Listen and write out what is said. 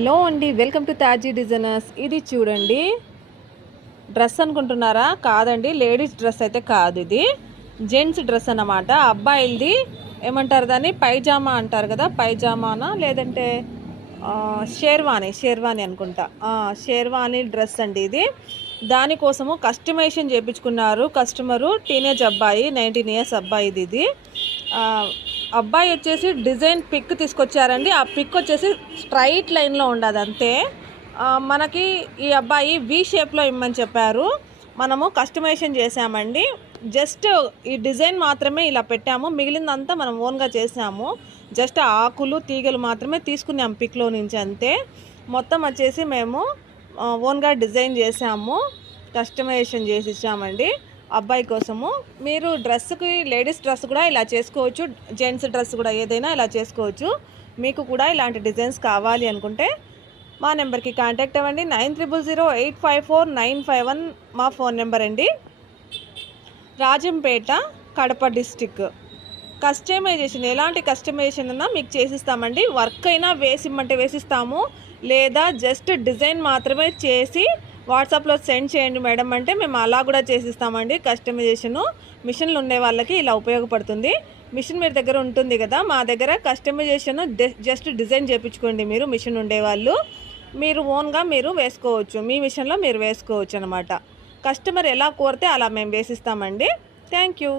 Hello అండి, welcome to తాజీ designers. ఇది చూడండి, డ్రెస్ అనుకుంటున్నారా? కాదండి, లేడీస్ డ్రెస్ అయితే కాదు, ఇది జెంట్స్ డ్రెస్ అన్నమాట. అబ్బాయిలది ఏమంటారు దాన్ని, పైజామా అంటారు కదా, పైజామానా లేదంటే షేర్వాణి అనుకుంటా. షేర్వాణి డ్రెస్ అండి ఇది. దానికోసము కస్టమైజేషన్ చేయించుకున్నారు కస్టమరు. టీనేజ్ అబ్బాయి, 19 years అబ్బాయి ఇది. అబ్బాయి వచ్చేసి డిజైన్ పిక్ తీసుకొచ్చారండి. ఆ పిక్ వచ్చేసి స్ట్రైట్ లైన్లో ఉండదు అంతే. మనకి ఈ అబ్బాయి వి షేప్లో ఇమ్మని చెప్పారు. మనము కస్టమైజేషన్ చేసామండి. జస్ట్ ఈ డిజైన్ మాత్రమే ఇలా పెట్టాము, మిగిలిందంతా మనం ఓన్గా చేసాము. జస్ట్ ఆకులు తీగలు మాత్రమే తీసుకున్నాం పిక్లో నుంచి అంతే. మొత్తం వచ్చేసి మేము ఓన్గా డిజైన్ చేసాము, కస్టమైజేషన్ చేసి ఇచ్చామండి అబ్బాయి కోసము. మీరు డ్రెస్కి, లేడీస్ డ్రెస్ కూడా ఇలా చేసుకోవచ్చు, జెంట్స్ డ్రెస్ కూడా ఏదైనా ఇలా చేసుకోవచ్చు. మీకు కూడా ఇలాంటి డిజైన్స్ కావాలి అనుకుంటే మా నెంబర్కి కాంటాక్ట్ అవ్వండి. 9308549551 మా ఫోన్ నెంబర్ అండి. రాజంపేట, కడప డిస్టిక్. కస్టమైజేషన్, ఎలాంటి కస్టమైజేషన్ అన్నా మీకు చేసిస్తామండి. వర్క్ అయినా వేసిమ్మంటే వేసిస్తాము, లేదా జస్ట్ డిజైన్ మాత్రమే చేసి వాట్సాప్లో సెండ్ చేయండి మేడం అంటే మేము అలా కూడా చేసిస్తామండి. కస్టమైజేషను మిషన్లు ఉండే వాళ్ళకి ఇలా ఉపయోగపడుతుంది. మిషన్ మీ దగ్గర ఉంటుంది కదా, మా దగ్గర కస్టమైజేషన్ జస్ట్ డిజైన్ చేయించుకోండి. మీరు మిషన్ ఉండేవాళ్ళు మీరు ఓన్గా మీరు వేసుకోవచ్చు, మీ మిషన్లో మీరు వేసుకోవచ్చు అనమాట. కస్టమర్ ఎలా కోరితే అలా మేము వేసిస్తామండి. Thank you.